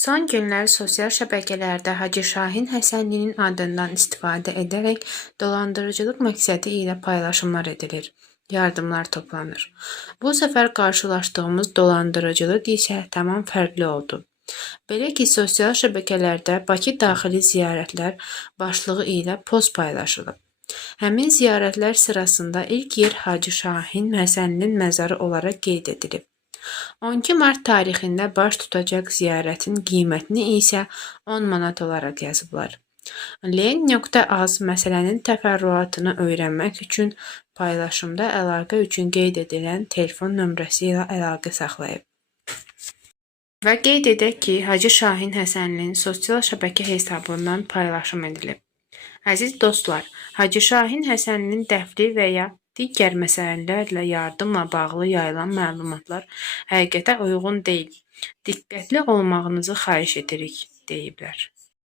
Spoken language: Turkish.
Son günlər sosial şəbəkələrdə Hacı Şahin Həsənlinin adından istifadə edərək dolandırıcılıq məqsədi ilə paylaşımlar edilir, yardımlar toplanır. Bu səfər qarşılaşdığımız dolandırıcılıq isə tamam fərqli oldu. Belə ki, sosial şəbəkələrdə Bakı daxili ziyarətlər başlığı ilə post paylaşılıb. Həmin ziyarətlər sırasında ilk yer Hacı Şahin Həsənlinin məzarı olaraq qeyd edilib. 12 mart tarixində baş tutacaq ziyarətin qiymətini isə 10 manat olaraq yazıblar. Len.az məsələnin təfərrüatını öyrənmək üçün paylaşımda əlaqə üçün qeyd edilən telefon nömrəsi ilə əlaqə saxlayıb. Və qeyd edək ki, Hacı Şahin Həsənlinin sosial şəbəkə hesabından paylaşım edilib. Əziz dostlar, Hacı Şahin Həsənlinin dəfni və ya digər məsələlərlə yardımla bağlı yayılan məlumatlar həqiqətə uyğun deyil. Diqqətli olmağınızı xahiş edirik, deyiblər.